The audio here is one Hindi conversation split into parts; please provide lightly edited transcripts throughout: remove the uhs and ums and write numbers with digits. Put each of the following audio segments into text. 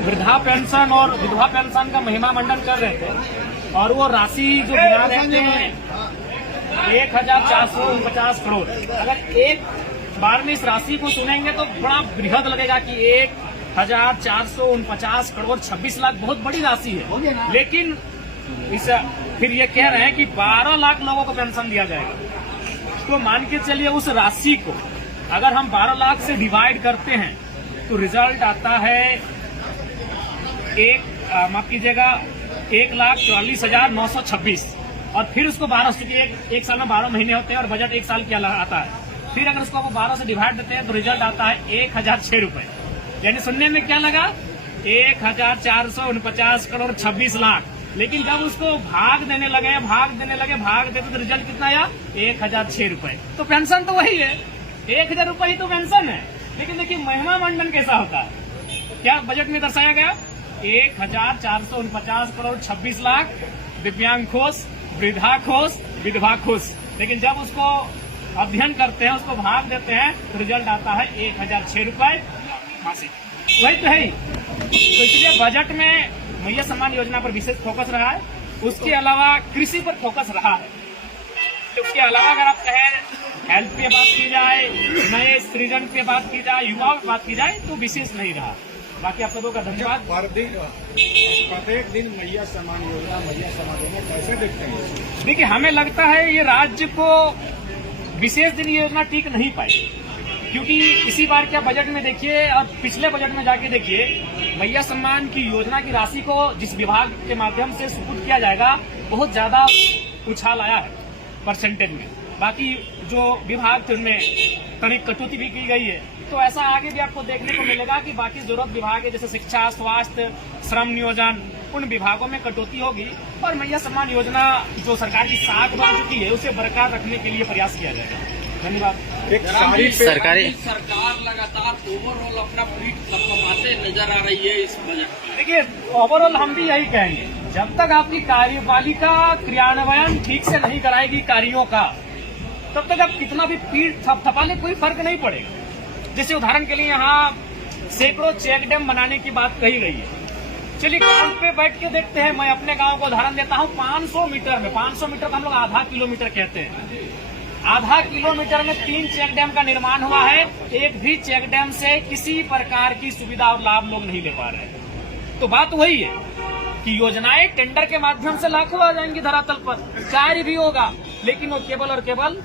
वृद्धा पेंशन और विधवा पेंशन का महिमा मंडन कर रहे थे और वो राशि जो गिना रहे थे 1449 करोड़। अगर एक बार में इस राशि को सुनेंगे तो बड़ा बृहद लगेगा कि 1449 करोड़ 26 लाख बहुत बड़ी राशि है, लेकिन फिर ये कह रहे हैं कि 12 लाख लोगों को पेंशन दिया जाएगा। तो मान के चलिए उस राशि को अगर हम 12 लाख से डिवाइड करते हैं तो रिजल्ट आता है माफ कीजिएगा 1,44,926 और फिर उसको 12 से एक साल में 12 महीने होते हैं और बजट एक साल की आता है। फिर अगर उसको 12 से डिवाइड देते हैं तो रिजल्ट आता है 1,006 रुपए। यानी सुनने में क्या लगा 1,449 करोड़ 26 लाख, लेकिन जब उसको भाग देने देते तो रिजल्ट कितना आया 1,006 रुपए। तो पेंशन तो वही है, 1,000 रुपए ही तो पेंशन है। लेकिन देखिए महिमा मंडन कैसा होता है, क्या बजट में दर्शाया गया 1,449 करोड़ 26 लाख दिव्यांग खुश, वृद्धा खुश, विधवा खुश। लेकिन जब उसको अध्ययन करते हैं, उसको भाग देते हैं तो रिजल्ट आता है 1,006 रुपए मासिक। वही तो है। तो इसलिए बजट में मैया सम्मान योजना पर विशेष फोकस रहा है, उसके अलावा कृषि पर फोकस रहा है। तो उसके अलावा अगर आप कहें हेल्थ पे बात की जाए, नए सृजन पे बात की जाए, युवाओं पे बात की जाए तो विशेष नहीं रहा। बाकी आप सबों का धन्यवाद। प्रत्येक दिन मैया सम्मान योजना कैसे देखते हैं? देखिए हमें लगता है ये राज्य को विशेष दिन योजना ठीक नहीं पाई, क्योंकि इसी बार क्या बजट में देखिए और पिछले बजट में जाके देखिए मैया सम्मान की योजना की राशि को जिस विभाग के माध्यम से सुपुर्द किया जाएगा बहुत ज्यादा उछाल आया है परसेंटेज में। बाकी जो विभाग थे उनमें तनिक कटौती भी की गई है। तो ऐसा आगे भी आपको देखने को मिलेगा कि बाकी जरूरत विभाग है जैसे शिक्षा, स्वास्थ्य, श्रम नियोजन, उन विभागों में कटौती होगी और मैया सम्मान योजना जो सरकार की साख बन चुकी है उसे बरकरार रखने के लिए प्रयास किया जाएगा। धन्यवाद। एक सरकारी सरकार लगातार ओवरऑल अपना पीठ थपथपाते नजर आ रही है इस बजट में। देखिए ओवरऑल हम भी यही कहेंगे, जब तक आपकी कार्यपालिका क्रियान्वयन ठीक से नहीं कराएगी कार्यों का, तब तक आप कितना भी पीठ थपथपाने कोई फर्क नहीं पड़ेगा। जैसे उदाहरण के लिए यहाँ सैकड़ों चेक डैम बनाने की बात कही गई है। चलिए ग्राउंड पे बैठ के देखते हैं। मैं अपने गांव को उदाहरण देता हूँ। 500 मीटर को हम लोग आधा किलोमीटर कहते हैं। आधा किलोमीटर में 3 चेक डैम का निर्माण हुआ है। एक भी चेक डैम से किसी प्रकार की सुविधा और लाभ लोग नहीं ले पा रहे हैं। तो बात वही है कि योजनाएं टेंडर के माध्यम से लाखों आ जाएंगी धरातल पर, कार्य भी होगा, लेकिन वो केवल और केवल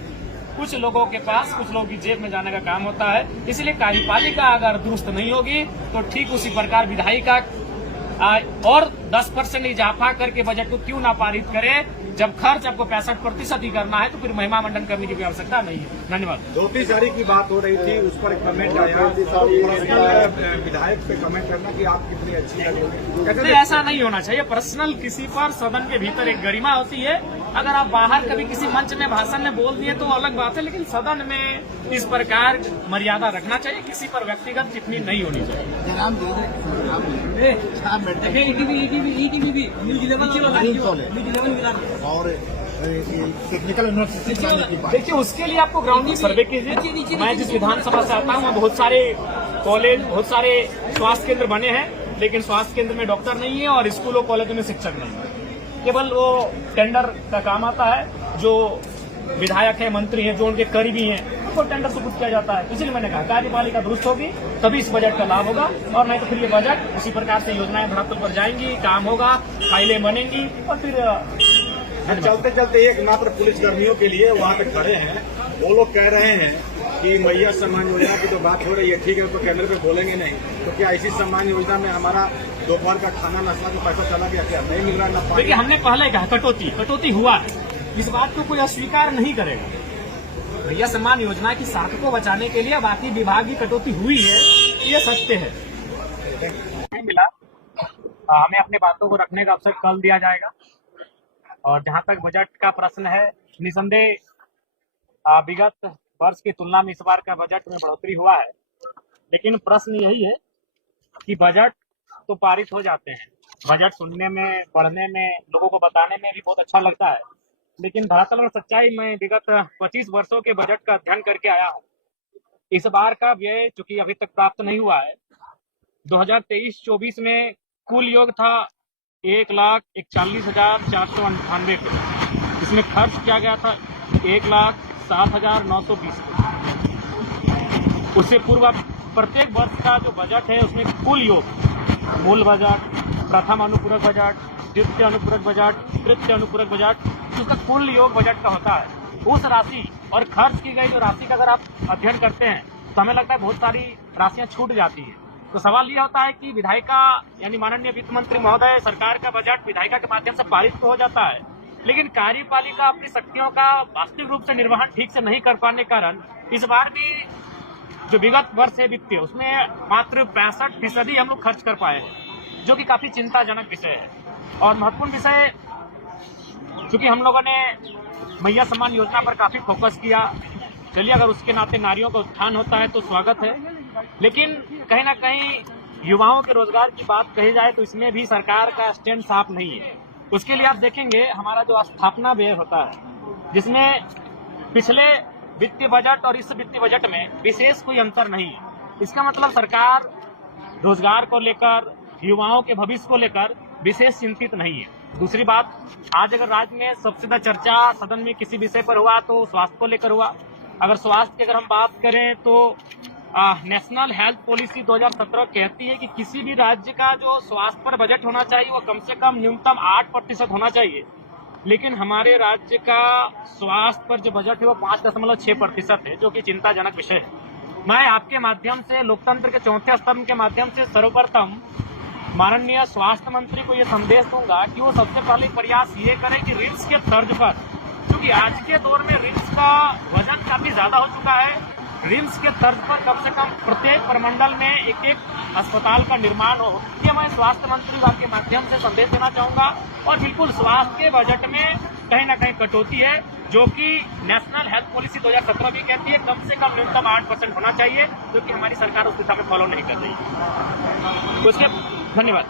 कुछ लोगों के पास, कुछ लोगों की जेब में जाने का काम होता है। इसलिए कार्यपालिका अगर दुरुस्त नहीं होगी तो ठीक उसी प्रकार विधायिका और 10% इजाफा करके बजट को क्यों ना पारित करे। जब खर्च आपको 65% ही करना है तो फिर महिमा मंडन करने की भी आवश्यकता नहीं है। धन्यवाद। 34 तारीख की बात हो रही थी, उस पर एक कमेंट आया विधायक पे कमेंट करना कि आप कितनी अच्छी लगी। ऐसा नहीं होना चाहिए। पर्सनल किसी पर सदन के भीतर एक गरिमा होती है। अगर आप बाहर कभी किसी मंच में भाषण में बोल दिए तो अलग बात है, लेकिन सदन में इस प्रकार मर्यादा रखना चाहिए। किसी पर व्यक्तिगत टिप्पणी नहीं होनी चाहिए। और टेक्निकल यूनिवर्सिटी देखिए उसके लिए आपको ग्राउंड की सर्वे कीजिए। मैं जिस विधानसभा से आता हूँ वहाँ बहुत सारे कॉलेज, बहुत सारे स्वास्थ्य केंद्र बने हैं, लेकिन स्वास्थ्य केंद्र में डॉक्टर नहीं है और स्कूलों कॉलेजों में शिक्षक नहीं है। केवल वो टेंडर का काम आता है। जो विधायक है, मंत्री है, जो उनके करीबी हैं, उनको टेंडर सुपुर्द किया जाता है। इसलिए मैंने कहा कार्यपालिका दुरुस्त होगी तभी इस बजट का लाभ होगा, और नहीं तो फिर ये बजट उसी प्रकार से योजनाएं धरातल पर जाएंगी, काम होगा, फाइलें बनेंगी और फिर चलते चलते एक मात्र पुलिस कर्मियों के लिए वहाँ पे खड़े हैं। वो लोग कह रहे हैं कि मैया सम्मान योजना की तो बात हो रही है, ठीक है, तो कैमरे पे बोलेंगे नहीं, तो क्या इसी सम्मान योजना में हमारा दोपहर का खाना नाश्ता का पैसा चला गया, क्या नहीं मिल रहा है? ना देखिए हमने पहले कहा कटौती हुआ है, इस बात को कोई अस्वीकार नहीं करेगा। मैया सम्मान योजना की साख को बचाने के लिए बाकी विभाग की कटौती हुई है, ये सत्य है। मिला हमें अपनी बातों को रखने का अवसर कल दिया जाएगा। और जहां तक बजट का प्रश्न है, निसंदेह विगत वर्ष की तुलना में इस बार का बजट में बढ़ोतरी हुआ है, लेकिन प्रश्न यही है कि बजट तो पारित हो जाते हैं, बजट सुनने में, पढ़ने में, लोगों को बताने में भी बहुत अच्छा लगता है, लेकिन धरातल और सच्चाई में विगत 25 वर्षों के बजट का अध्ययन करके आया हूँ। इस बार का व्यय चूंकि अभी तक प्राप्त नहीं हुआ है, 2023-24 में कुल योग था 1,41,498 करोड़। इसमें खर्च किया गया था 1,07,920 करोड़। उससे पूर्व प्रत्येक वर्ष का जो बजट है उसमें कुल योग, मूल बजट, प्रथम अनुपूरक बजट, द्वितीय अनुपूरक बजट, तृतीय अनुपूरक बजट, उसका कुल योग बजट का होता है। उस राशि और खर्च की गई जो राशि का अगर आप अध्ययन करते हैं तो हमें लगता है बहुत सारी राशियां छूट जाती हैं। तो सवाल यह होता है कि विधायिका यानी माननीय वित्त मंत्री महोदय, सरकार का बजट विधायिका के माध्यम से पारित तो हो जाता है, लेकिन कार्यपालिका अपनी शक्तियों का वास्तविक रूप से निर्वहन ठीक से नहीं कर पाने के कारण इस बार भी जो विगत वर्ष है वित्तीय, उसमें मात्र 65% हम लोग खर्च कर पाए हैं, जो कि काफी चिंताजनक विषय है। और महत्वपूर्ण विषय, चूंकि हम लोगों ने मैया सम्मान योजना पर काफी फोकस किया, चलिए अगर उसके नाते नारियों का उत्थान होता है तो स्वागत है, लेकिन कहीं ना कहीं युवाओं के रोजगार की बात कही जाए तो इसमें भी सरकार का स्टैंड साफ नहीं है। उसके लिए आप देखेंगे हमारा जो स्थापना व्यय होता है, जिसमें पिछले वित्तीय बजट और इस वित्तीय बजट में विशेष कोई अंतर नहीं है। इसका मतलब सरकार रोजगार को लेकर, युवाओं के भविष्य को लेकर विशेष चिंतित नहीं है। दूसरी बात, आज अगर राज्य में सबसे ज्यादा चर्चा सदन में किसी विषय पर हुआ तो स्वास्थ्य को लेकर हुआ। अगर स्वास्थ्य की अगर हम बात करें तो नेशनल हेल्थ पॉलिसी 2017 कहती है कि किसी भी राज्य का जो स्वास्थ्य पर बजट होना चाहिए वो कम से कम न्यूनतम 8% होना चाहिए, लेकिन हमारे राज्य का स्वास्थ्य पर जो बजट है वो 5.6% है, जो कि चिंताजनक विषय है। मैं आपके माध्यम से लोकतंत्र के चौथे स्तंभ के माध्यम से सर्वप्रथम माननीय स्वास्थ्य मंत्री को ये संदेश दूंगा कि वो सबसे पहले प्रयास ये करें कि रिम्स के तर्ज पर, क्योंकि आज के दौर में रिम्स का वजन काफी ज्यादा हो चुका है, रिम्स के तर्ज पर कम से कम प्रत्येक प्रमंडल में एक अस्पताल का निर्माण हो। ये मैं स्वास्थ्य मंत्री विभाग के माध्यम से संदेश देना चाहूंगा। और बिल्कुल स्वास्थ्य के बजट में कहीं ना कहीं कटौती है, जो कि नेशनल हेल्थ पॉलिसी 2017 भी कहती है कम से कम न्यूनतम 8% होना चाहिए, जो कि हमारी सरकार उस दिशा में फॉलो नहीं कर रही है। उसके धन्यवाद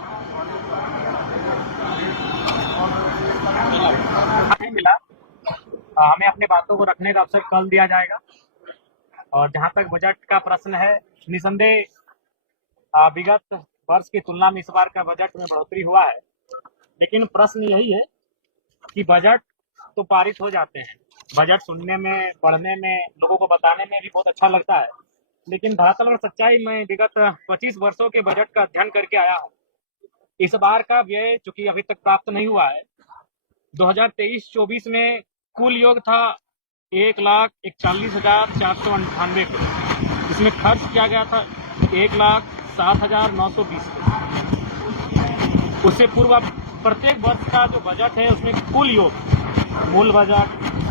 मिला, हमें अपनी बातों को रखने का अवसर कल दिया जाएगा। और जहां तक बजट का प्रश्न है, निसंदेह विगत वर्ष की तुलना में इस बार का बजट में बढ़ोतरी हुआ है, लेकिन प्रश्न यही है कि बजट तो पारित हो जाते हैं, बजट सुनने में, पढ़ने में, लोगों को बताने में भी बहुत अच्छा लगता है, लेकिन धरातल और सच्चाई में विगत 25 वर्षों के बजट का अध्ययन करके आया हूँ। इस बार का व्यय चूंकि अभी तक प्राप्त नहीं हुआ है, 2023-24 में कुल योग था 1,41,498 करोड़। इसमें खर्च किया गया था 1,07,920 करोड़। उससे पूर्व प्रत्येक वर्ष का जो बजट है उसमें कुल योग, मूल बजट,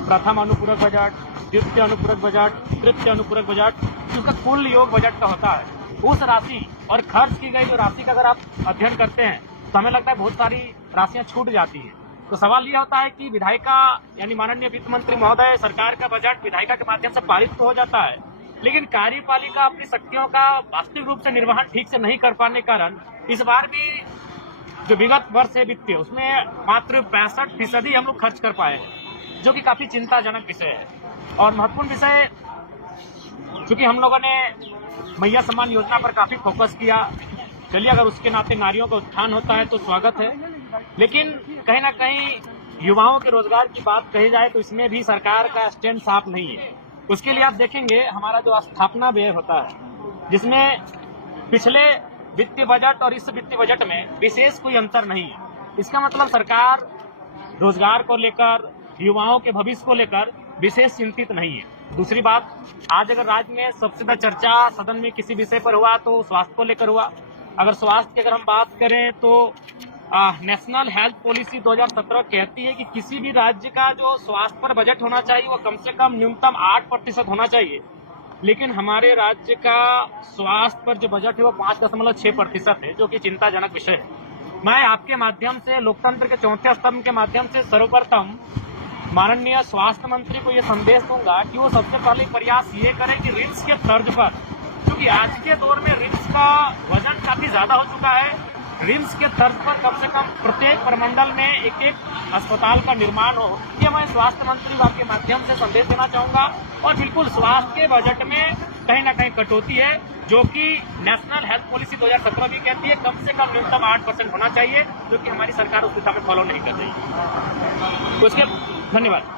प्रथम अनुपूरक बजट, द्वितीय अनुपूरक बजट, तृतीय अनुपूरक बजट, उसका कुल योग बजट का होता है। उस राशि और खर्च की गई जो राशि का अगर आप अध्ययन करते हैं तो हमें लगता है बहुत सारी राशियां छूट जाती हैं। तो सवाल यह होता है कि विधायिका यानी माननीय वित्त मंत्री महोदय, सरकार का बजट विधायिका के माध्यम से पारित तो हो जाता है, लेकिन कार्यपालिका अपनी शक्तियों का वास्तविक रूप से निर्वहन ठीक से नहीं कर पाने के कारण इस बार भी जो विगत वर्ष है वित्तीय, उसमें मात्र 65% हम लोग खर्च कर पाए हैं, जो कि काफी चिंताजनक विषय है। और महत्वपूर्ण विषय, चूंकि हम लोगों ने मैया सम्मान योजना पर काफी फोकस किया, चलिए अगर उसके नाते नारियों का उत्थान होता है तो स्वागत है, लेकिन कहीं ना कहीं युवाओं के रोजगार की बात कही जाए तो इसमें भी सरकार का स्टैंड साफ नहीं है। उसके लिए आप देखेंगे हमारा जो स्थापना व्यय होता है, जिसमें पिछले वित्तीय बजट और इस वित्तीय बजट में विशेष कोई अंतर नहीं है। इसका मतलब सरकार रोजगार को लेकर, युवाओं के भविष्य को लेकर विशेष चिंतित नहीं है। दूसरी बात, आज अगर राज्य में सबसे ज्यादा चर्चा सदन में किसी विषय पर हुआ तो स्वास्थ्य को लेकर हुआ। अगर स्वास्थ्य की अगर हम बात करें तो नेशनल हेल्थ पॉलिसी 2017 कहती है कि किसी भी राज्य का जो स्वास्थ्य पर बजट होना चाहिए वो कम से कम न्यूनतम 8% होना चाहिए, लेकिन हमारे राज्य का स्वास्थ्य पर जो बजट है वो 5.6% है, जो कि चिंताजनक विषय है। मैं आपके माध्यम से लोकतंत्र के चौथे स्तंभ के माध्यम से सर्वप्रथम माननीय स्वास्थ्य मंत्री को ये संदेश दूंगा कि वो सबसे पहले प्रयास ये करें कि रिम्स के तर्ज पर, क्योंकि आज के दौर में रिम्स का वजन काफी ज्यादा हो चुका है, रिम्स के तर्ज पर कम से कम प्रत्येक प्रमंडल में एक अस्पताल का निर्माण हो। ये मैं स्वास्थ्य मंत्री विभाग के माध्यम से संदेश देना चाहूंगा। और बिल्कुल स्वास्थ्य के बजट में कहीं ना कहीं कटौती है, जो कि नेशनल हेल्थ पॉलिसी 2017 भी कहती है कम से कम न्यूनतम 8% होना चाहिए, जो कि हमारी सरकार उस दिशा में फॉलो नहीं कर रही है। उसके धन्यवाद।